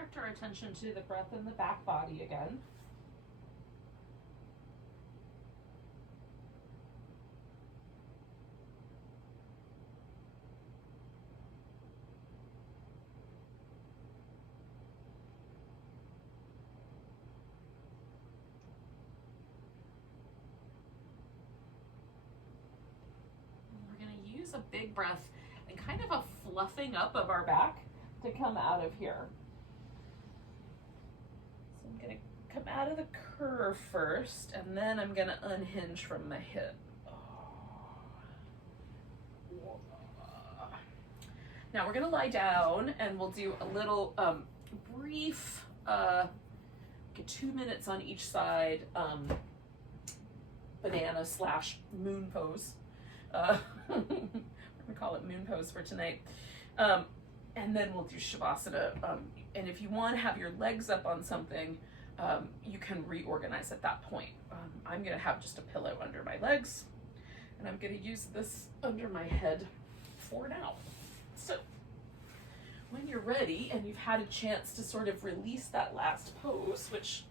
direct our attention to the breath in the back body again. A big breath and kind of a fluffing up of our back to come out of here. So I'm going to come out of the curve first, and then I'm going to unhinge from the hip. Now we're going to lie down and we'll do a little brief 2 minutes on each side banana / moon pose. We're gonna call it moon pose for tonight, and then we'll do shavasana. And if you want to have your legs up on something, you can reorganize at that point. I'm gonna have just a pillow under my legs, and I'm gonna use this under my head for now. So when you're ready and you've had a chance to sort of release that last pose, which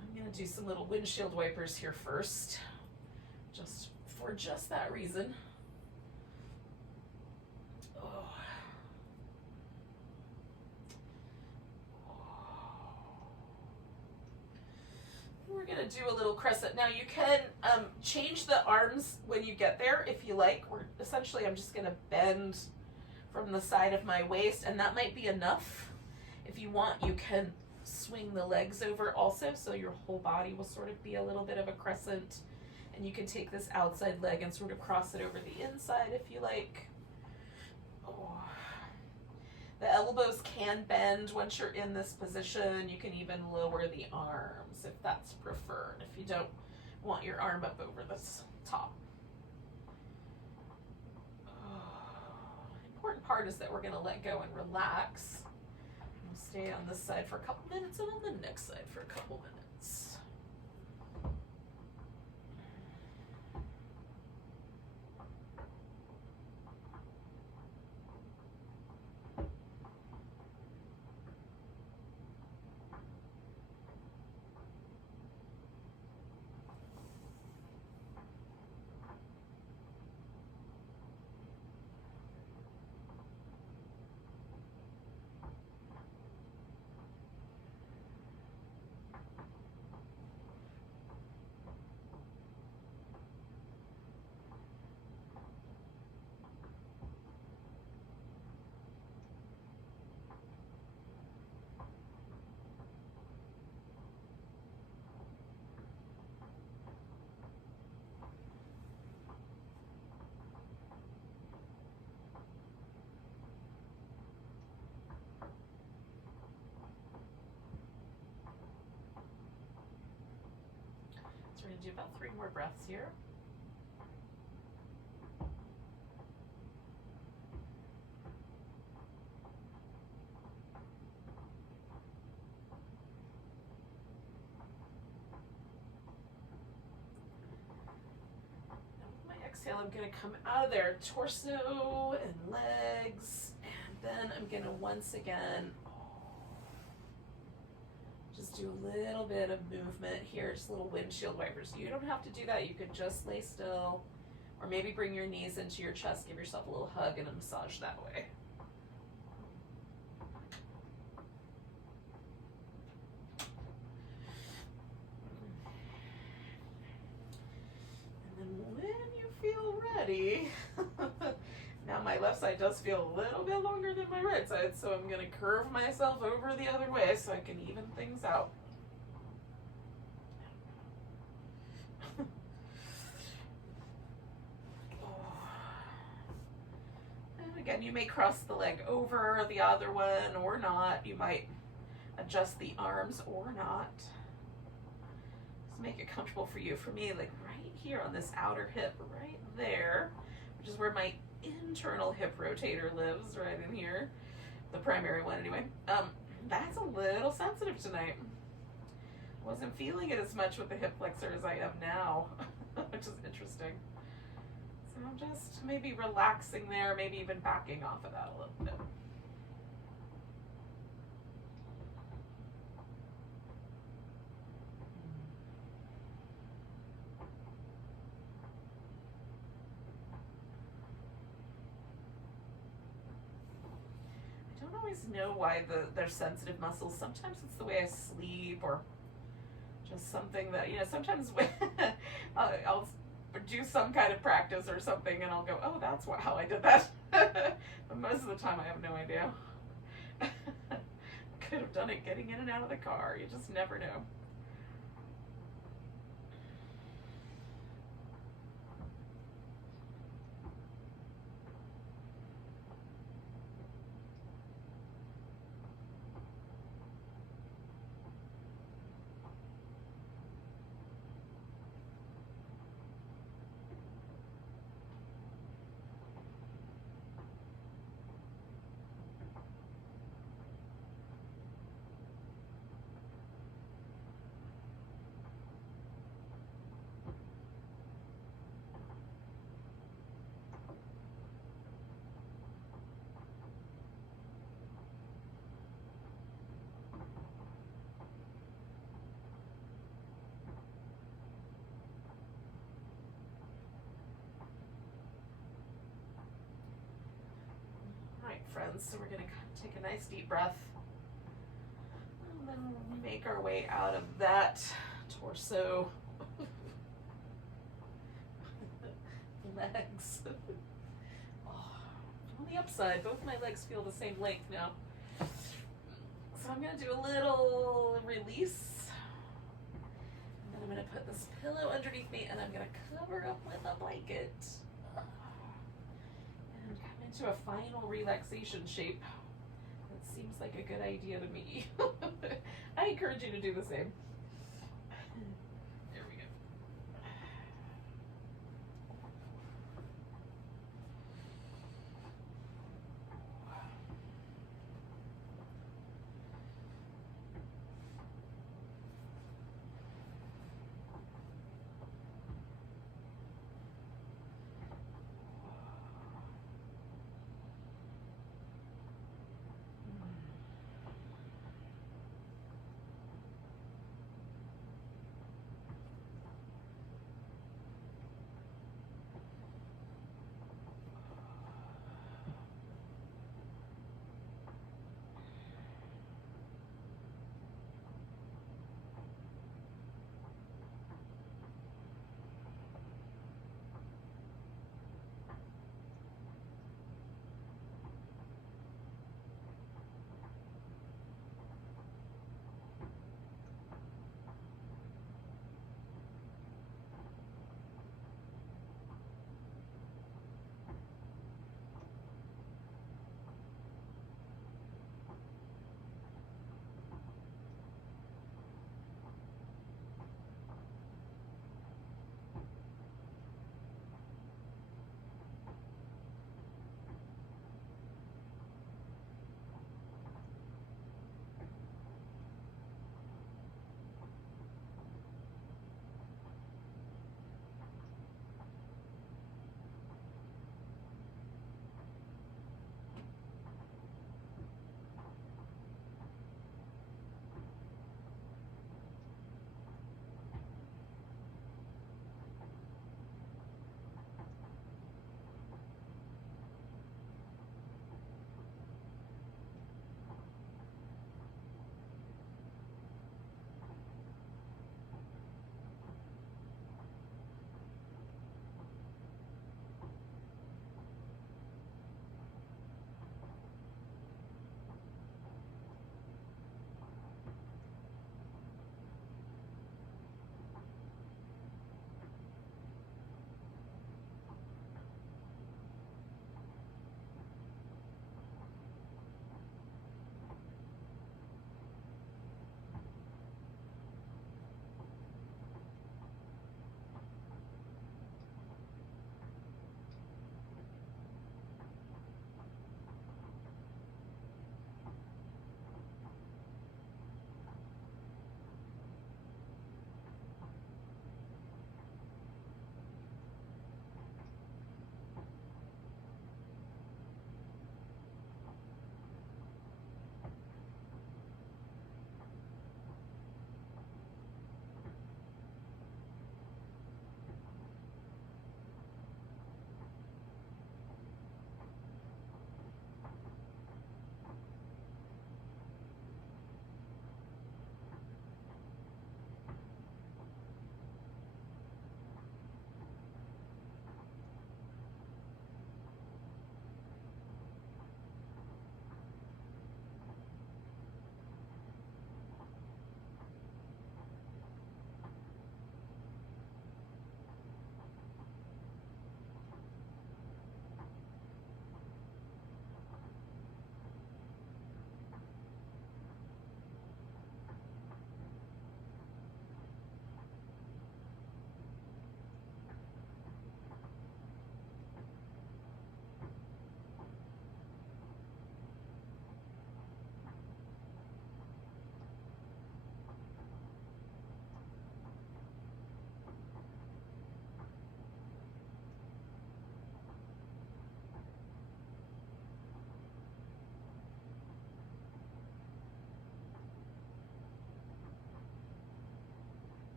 I'm gonna do some little windshield wipers here first, just for just that reason. We're gonna do a little crescent. Now you can change the arms when you get there if you like. I'm just gonna bend from the side of my waist, and that might be enough. If you want, you can swing the legs over also, so your whole body will sort of be a little bit of a crescent. And you can take this outside leg and sort of cross it over the inside if you like. The elbows can bend once you're in this position. You can even lower the arms if that's preferred, if you don't want your arm up over this top. The important part is that we're going to let go and relax. We'll stay on this side for a couple minutes and on the next side for a couple minutes. We're going to do about 3 more breaths here. Now with my exhale, I'm going to come out of there, torso and legs, and then I'm going to once again just do a little bit of movement here, just little windshield wipers. You don't have to do that. You could just lay still, or maybe bring your knees into your chest, give yourself a little hug and a massage that way. And then when you feel ready, now my left side does feel a little bit longer than my right side, so I'm going to curve myself over the other way so I can even things out. And again, you may cross the leg over the other one or not. You might adjust the arms or not. Just make it comfortable for you. For me, like right here on this outer hip, right there, which is where my internal hip rotator lives, right in here, the primary one anyway. That's a little sensitive tonight. Wasn't feeling it as much with the hip flexor as I am now, which is interesting. So I'm just maybe relaxing there, maybe even backing off of that a little bit. always know why they're sensitive muscles. Sometimes it's the way I sleep, or just something that, you know, sometimes when I'll do some kind of practice or something and I'll go, oh, that's how I did that. But most of the time I have no idea. Could have done it getting in and out of the car. You just never know. Friends, so we're going to take a nice deep breath and then make our way out of that torso. Legs. Oh, on the upside, both my legs feel the same length now. So I'm going to do a little release. And then I'm going to put this pillow underneath me and I'm going to cover up with a blanket. To a final relaxation shape. That seems like a good idea to me. I encourage you to do the same. There we go.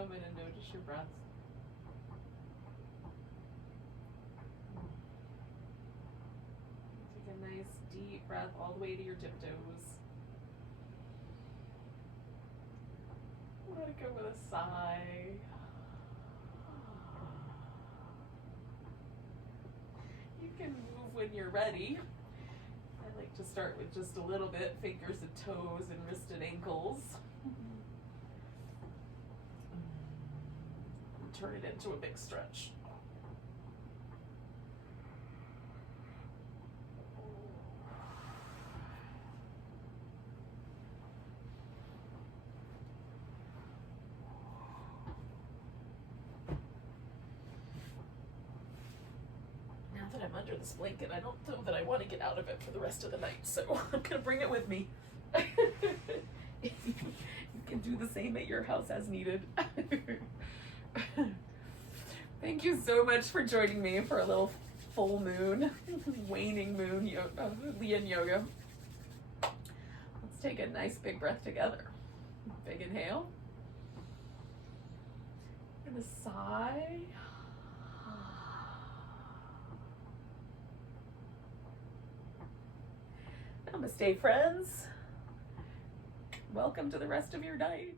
moment and notice your breath. Take a nice deep breath all the way to your tiptoes. Let it go with a sigh. You can move when you're ready. I like to start with just a little bit, fingers and toes and wrist and ankles. And turn it into a big stretch. That I'm under this blanket, I don't know that I want to get out of it for the rest of the night, so I'm gonna bring it with me. You can do the same at your house as needed. Thank you so much for joining me for a little full moon, waning moon yin yoga. Let's take a nice big breath together. Big inhale. And a sigh. Namaste, friends. Welcome to the rest of your night.